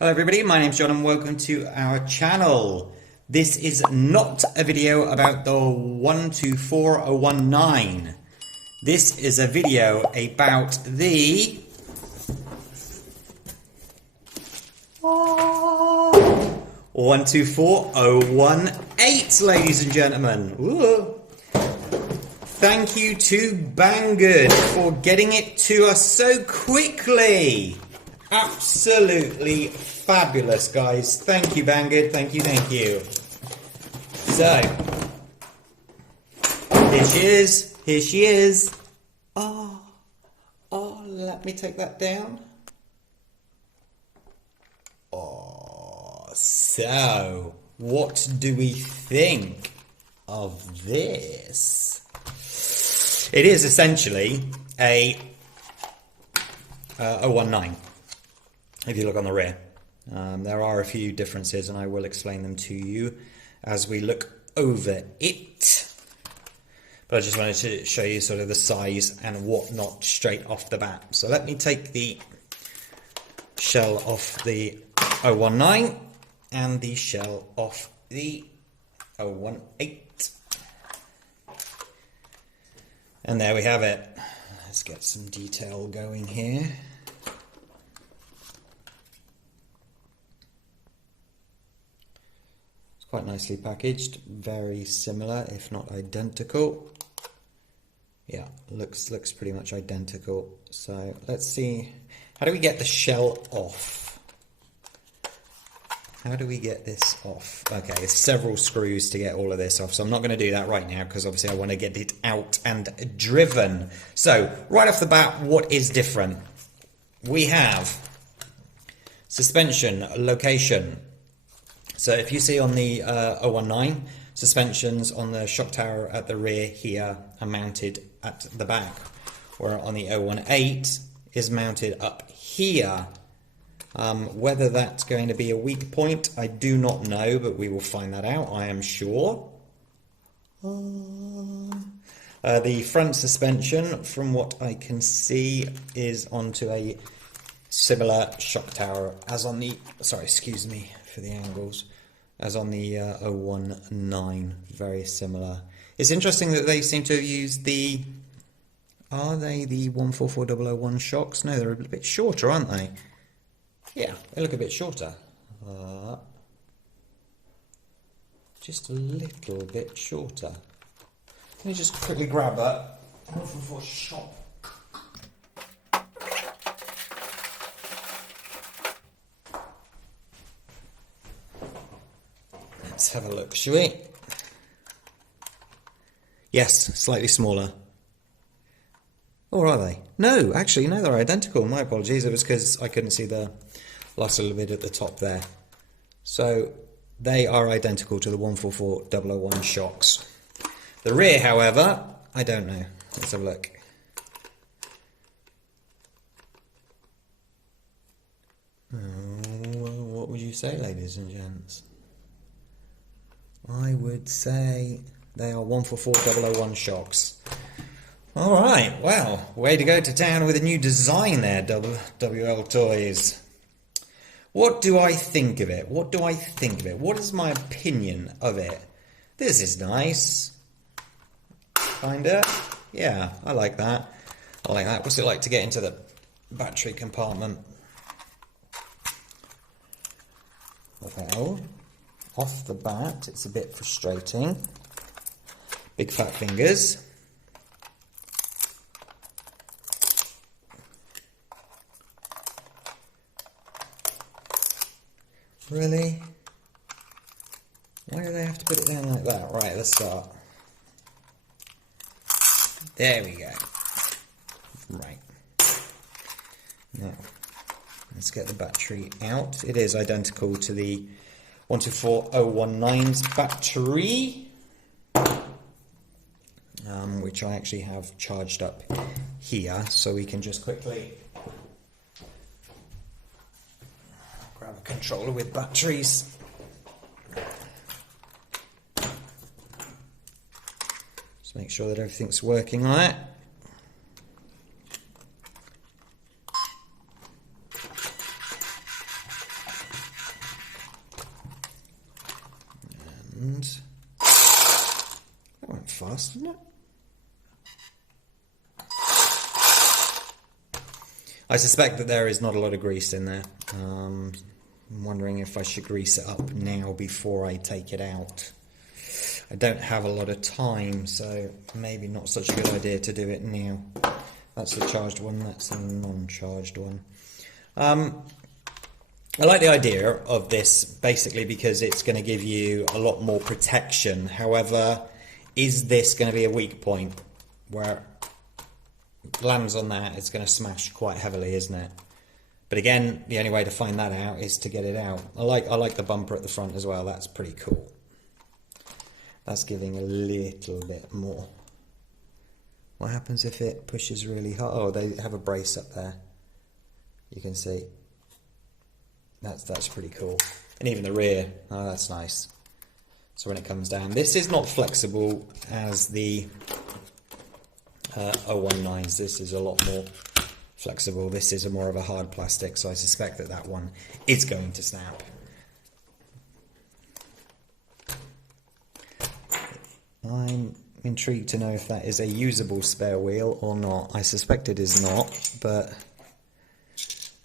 Hello everybody, my name's John and welcome to our channel. This is not a video about the 124019. This is a video about the 124018, ladies and gentlemen. Ooh. Thank you to Banggood for getting it to us so quickly. Absolutely fabulous, guys. Thank you, Banggood. Thank you, thank you. So, here she is. Here she is. Oh, let me take that down. Oh, so, what do we think of this? It is essentially a 019. If you look on the rear, there are a few differences and I will explain them to you as we look over it. But I just wanted to show you sort of the size and whatnot straight off the bat. So let me take the shell off the 019 and the shell off the 018. And there we have it. Let's get some detail going here. Quite nicely packaged, very similar, if not identical. Yeah, looks pretty much identical. So let's see, how do we get the shell off? How do we get this off? Okay, there's several screws to get all of this off, so I'm not going to do that right now because obviously I want to get it out and driven. So right off the bat, what is different? We have suspension location. So if you see on the 019, suspensions on the shock tower at the rear here are mounted at the back, where on the 018 is mounted up here. Whether that's going to be a weak point, I do not know, but we will find that out, I am sure. The front suspension, from what I can see, is onto a similar shock tower as on the, sorry, excuse me for the angles, as on the 019, very similar. It's interesting that they seem to have used the, are they the 144001 shocks? No, they're a bit shorter, aren't they? Yeah, they look a bit shorter. Just a little bit shorter. Let me just quickly grab a 144 shock. Let's have a look, shall we? Yes, slightly smaller. Or are they? No, actually, no, they're identical. My apologies, it was because I couldn't see the last little bit at the top there. So, they are identical to the 144001 shocks. The rear, however, I don't know. Let's have a look. What would you say, ladies and gents? I would say they are 144001 shocks. Alright, well, way to go to town with a new design there, WLToys. What do I think of it? What do I think of it? What is my opinion of it? This is nice. Kinda. Yeah, I like that. I like that. What's it like to get into the battery compartment? Well, off the bat, it's a bit frustrating. Big fat fingers. Really? Why do they have to put it down like that? Right, let's start. There we go. Right. Now, let's get the battery out. It is identical to the 124019's battery, which I actually have charged up here, so we can just quickly grab a controller with batteries. Just make sure that everything's working on it. And that went fast, didn't it? I suspect that there is not a lot of grease in there. I'm wondering if I should grease it up now before I take it out. I don't have a lot of time, so maybe not such a good idea to do it now. That's the charged one, that's the non-charged one. I like the idea of this basically because it's going to give you a lot more protection. However, is this going to be a weak point where it lands on that? It's going to smash quite heavily, isn't it? But again, the only way to find that out is to get it out. I like the bumper at the front as well. That's pretty cool. That's giving a little bit more. What happens if it pushes really hard? Oh, they have a brace up there. You can see. That's pretty cool. And even the rear, oh, that's nice. So when it comes down, this is not flexible as the 019s. This is a lot more flexible. This is more of a hard plastic, so I suspect that that one is going to snap. I'm intrigued to know if that is a usable spare wheel or not. I suspect it is not, but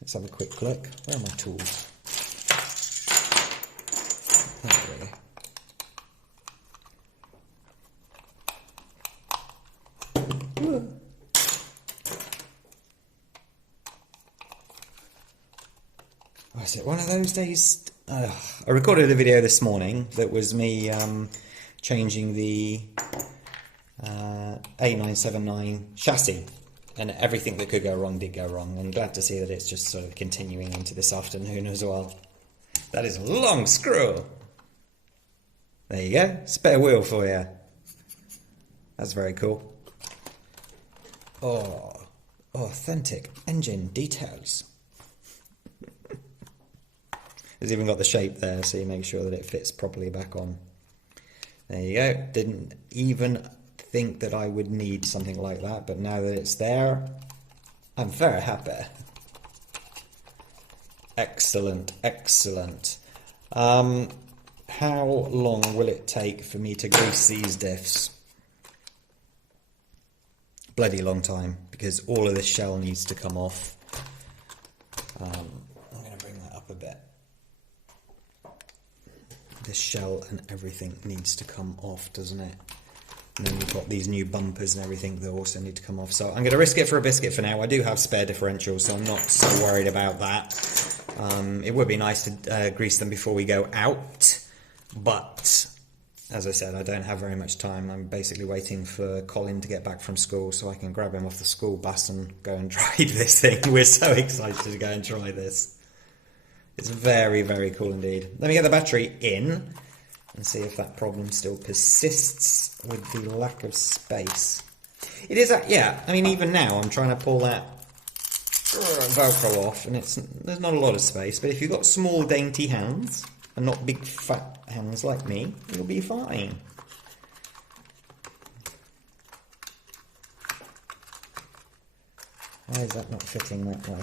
let's have a quick look. Where are my tools? There we go. Oh, is it one of those days? I recorded a video this morning that was me changing the 8979 chassis, and everything that could go wrong did go wrong. I'm glad to see that it's just sort of continuing into this afternoon as well. That is a long screw. There you go, spare wheel for you. That's very cool. Oh, authentic engine details. It's even got the shape there, so you make sure that it fits properly back on. There you go. Didn't even think that I would need something like that, but now that it's there, I'm very happy. Excellent, excellent. How long will it take for me to grease these diffs? Bloody long time, because all of this shell needs to come off. I'm going to bring that up a bit. This shell and everything needs to come off, doesn't it? And then we've got these new bumpers and everything that also need to come off. So I'm going to risk it for a biscuit for now. I do have spare differentials, so I'm not so worried about that. It would be nice to grease them before we go out, but as I said, I don't have very much time. I'm basically waiting for Colin to get back from school so I can grab him off the school bus and go and drive this thing. We're so excited to go and try this. It's very, very cool indeed. Let me get the battery in and see if that problem still persists with the lack of space. It is, yeah, I mean, even now I'm trying to pull that Velcro off and there's not a lot of space, but if you've got small dainty hands and not big fat hands like me, you'll be fine. Why is that not fitting that way?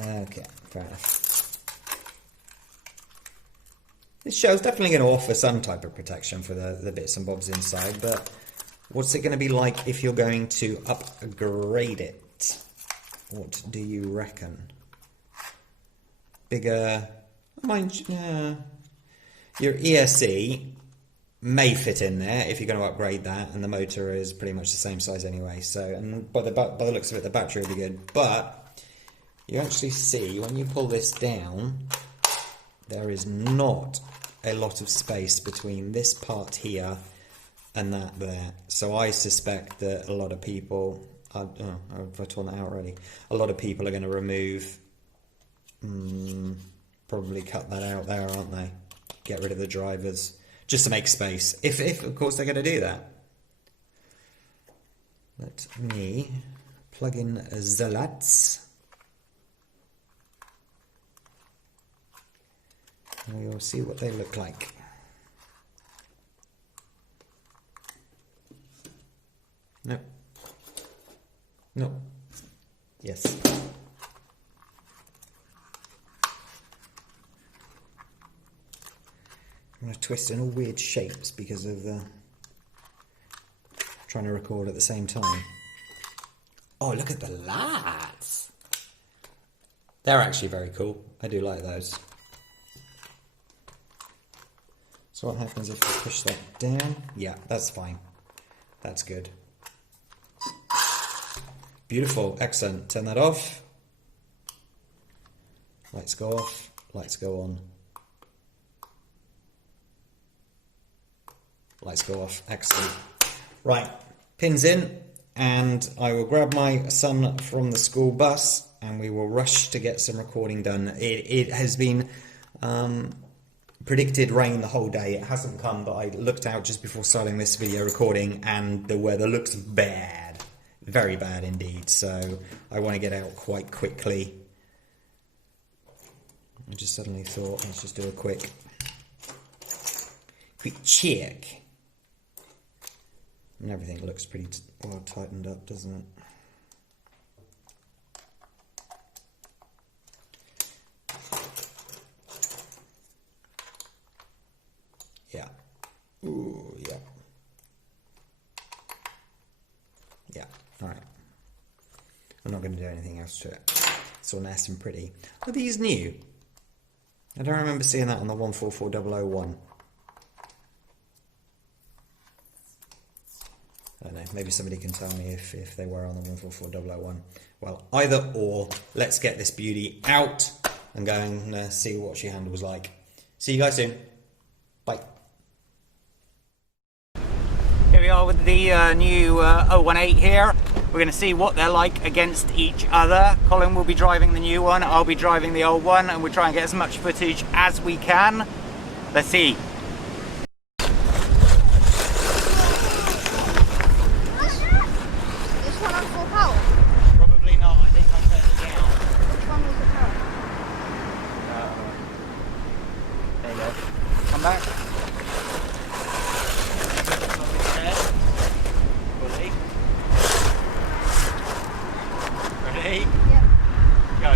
Okay, fair enough. This shell's definitely going to offer some type of protection for the bits and bobs inside, but what's it going to be like if you're going to upgrade it? What do you reckon? Bigger, mind your ESC may fit in there if you're going to upgrade that, and the motor is pretty much the same size anyway. So, and by the looks of it, the battery will be good. But you actually see when you pull this down, there is not a lot of space between this part here and that there. So I suspect that a lot of people, I've torn that out already. A lot of people are going to remove, probably cut that out there, aren't they? Get rid of the drivers just to make space. If of course they're going to do that. Let me plug in the LUTs. And we'll see what they look like. No. No. Yes. going to twist in all weird shapes because of trying to record at the same time. Oh, look at the lights! They're actually very cool. I do like those. So what happens if I push that down? Yeah, that's fine. That's good. Beautiful, excellent. Turn that off. Lights go off, lights go on. Lights go off, excellent. Right, pins in, and I will grab my son from the school bus and we will rush to get some recording done. It has been predicted rain the whole day. It hasn't come, but I looked out just before starting this video recording and the weather looks bad. Very bad indeed, so I want to get out quite quickly. I just suddenly thought, let's just do a quick check. And everything looks pretty well tightened up, doesn't it? Yeah. Ooh, yeah. Yeah, alright. I'm not going to do anything else to it. It's all nice and pretty. Are these new? I don't remember seeing that on the 144001. I don't know, maybe somebody can tell me if they were on the 144001. Well, either or, let's get this beauty out and go and see what she handles like. See you guys soon. Bye. Here we are with the new 018 here. We're going to see what they're like against each other. Colin will be driving the new one, I'll be driving the old one, and we'll try and get as much footage as we can. Let's see. This one on full power? Probably not, I think I turned it down. Which one was the power? There you go. Come back. Ready? Yep. Go.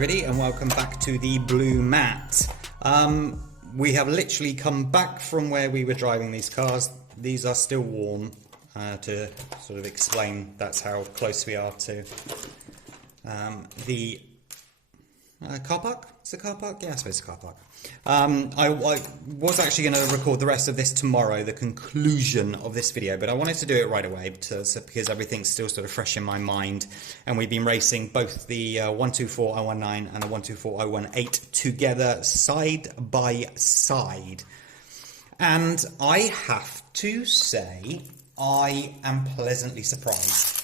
everybody, and welcome back to the Blue Mat. We have literally come back from where we were driving these cars. These are still warm, to sort of explain that's how close we are to the car park. Is it a car park? Yeah, I suppose it's a car park. I was actually going to record the rest of this tomorrow, the conclusion of this video, but I wanted to do it right away because everything's still sort of fresh in my mind, and we've been racing both the 124019 and the 124018 together side by side. And I have to say, I am pleasantly surprised.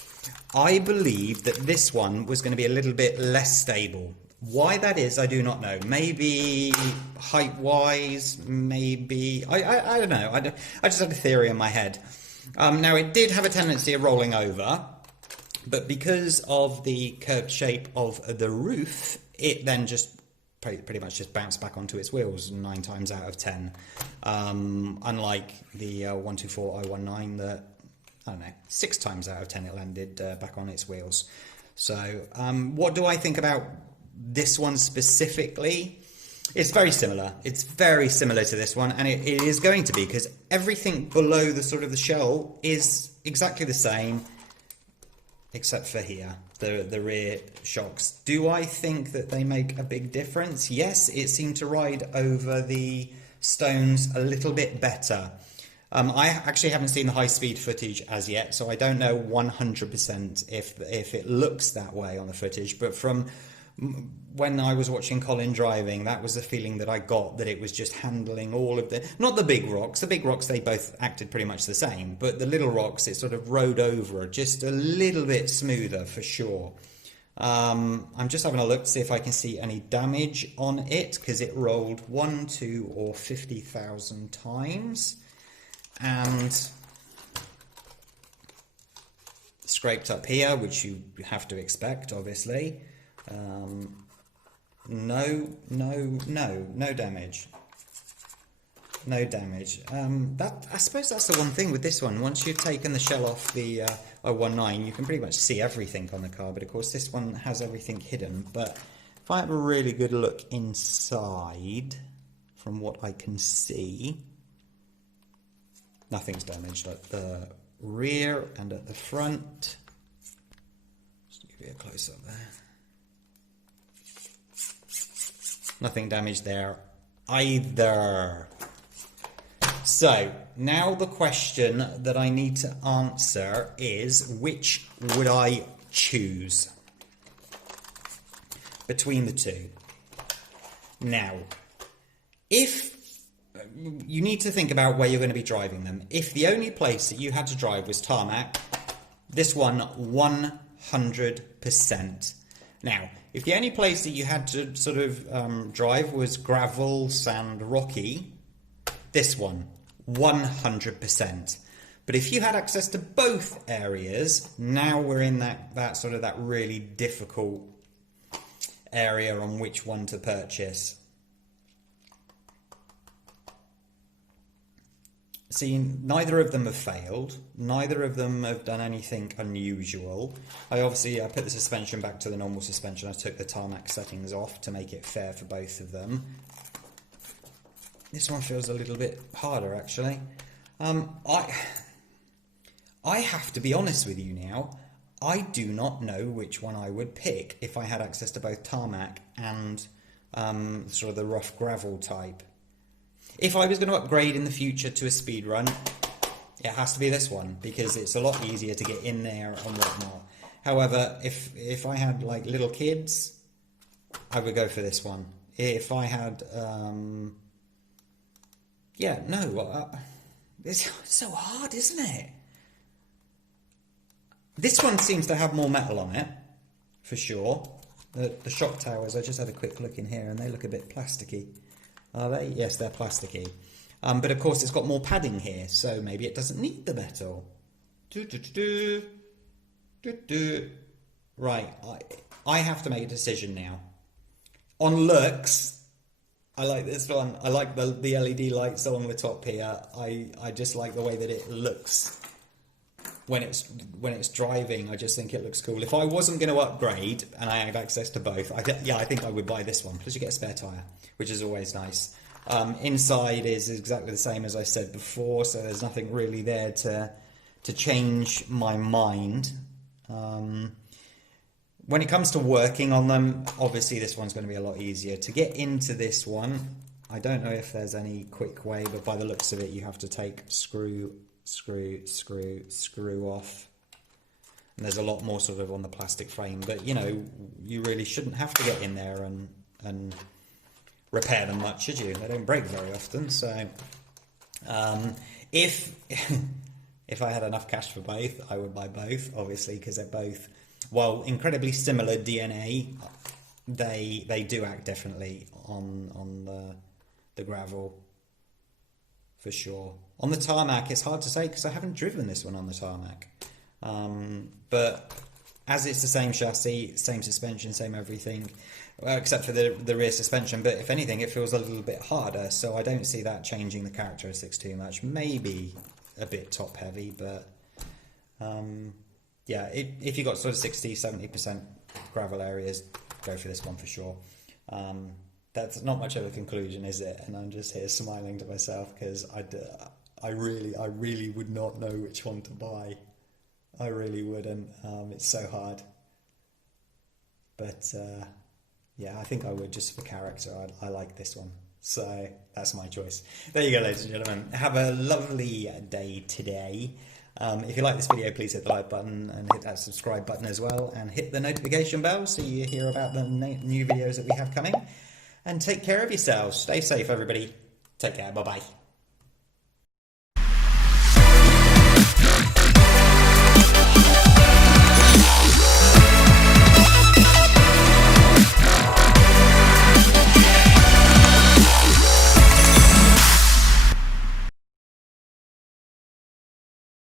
I believed that this one was going to be a little bit less stable. Why that is, I do not know. Maybe height-wise, maybe... I don't know. I just had a theory in my head. Now, it did have a tendency of rolling over, but because of the curved shape of the roof, it then just pretty much just bounced back onto its wheels 9 times out of 10. Unlike the 124019 that, I don't know, 6 times out of 10 it landed back on its wheels. So, what do I think about this one specifically? It's very similar. It's very similar to this one, and it is going to be, because everything below the sort of the shell is exactly the same, except for here, the rear shocks. Do I think that they make a big difference? Yes, it seemed to ride over the stones a little bit better. I actually haven't seen the high-speed footage as yet, so I don't know 100% if it looks that way on the footage, but from when I was watching Colin driving, that was the feeling that I got, that it was just handling all of the, not the big rocks, they both acted pretty much the same, but the little rocks, it sort of rode over just a little bit smoother for sure. I'm just having a look to see if I can see any damage on it, because it rolled 1, 2 or 50,000 times and scraped up here, which you have to expect, obviously. No damage. No damage. I suppose that's the one thing with this one. Once you've taken the shell off the 019, you can pretty much see everything on the car, but of course this one has everything hidden. But if I have a really good look inside, from what I can see, nothing's damaged at the rear and at the front. Just give you a close up there. Nothing damaged there either. So, now the question that I need to answer is, which would I choose between the two? Now, if you need to think about where you're going to be driving them. If the only place that you had to drive was tarmac, this one 100%. Now, if the only place that you had to sort of drive was gravel, sand, rocky, this one, 100%. But if you had access to both areas, now we're in that sort of that really difficult area on which one to purchase. See, neither of them have failed. Neither of them have done anything unusual. I put the suspension back to the normal suspension. I took the tarmac settings off to make it fair for both of them. This one feels a little bit harder, actually. I have to be honest with you now. I do not know which one I would pick if I had access to both tarmac and sort of the rough gravel type. If I was going to upgrade in the future to a speed run, it has to be this one, because it's a lot easier to get in there and whatnot. However, if I had like little kids, I would go for this one. If I had, it's so hard, isn't it? This one seems to have more metal on it, for sure. The shock towers, I just had a quick look in here and they look a bit plasticky. Are they? Yes, they're plasticky. But of course it's got more padding here, so maybe it doesn't need the metal. Right, I have to make a decision now. On looks, I like this one. I like the LED lights along the top here. I just like the way that it looks. when it's driving, I just think it looks cool. If I wasn't going to upgrade and I had access to both, I think I would buy this one. Plus you get a spare tyre, which is always nice. Inside is exactly the same as I said before, so there's nothing really there to change my mind. When it comes to working on them, obviously this one's going to be a lot easier. To get into this one, I don't know if there's any quick way, but by the looks of it, you have to take screw off. And there's a lot more sort of on the plastic frame, but you know, you really shouldn't have to get in there and repair them much, should you? They don't break very often, so if if I had enough cash for both, I would buy both, obviously, because they're both, while incredibly similar DNA, they do act differently on the gravel, for sure. On the tarmac, it's hard to say because I haven't driven this one on the tarmac. But as it's the same chassis, same suspension, same everything, well, except for the rear suspension, but if anything, it feels a little bit harder, so I don't see that changing the characteristics too much. Maybe a bit top heavy, but yeah, if you've got sort of 60-70% gravel areas, go for this one for sure. That's not much of a conclusion, is it? And I'm just here smiling to myself because I really would not know which one to buy. I really wouldn't. It's so hard. But yeah, I think I would just for character. I like this one. So that's my choice. There you go, ladies and gentlemen. Have a lovely day today. If you like this video, please hit the like button and hit that subscribe button as well. And hit the notification bell so you hear about the new videos that we have coming. And take care of yourselves. Stay safe, everybody. Take care. Bye-bye.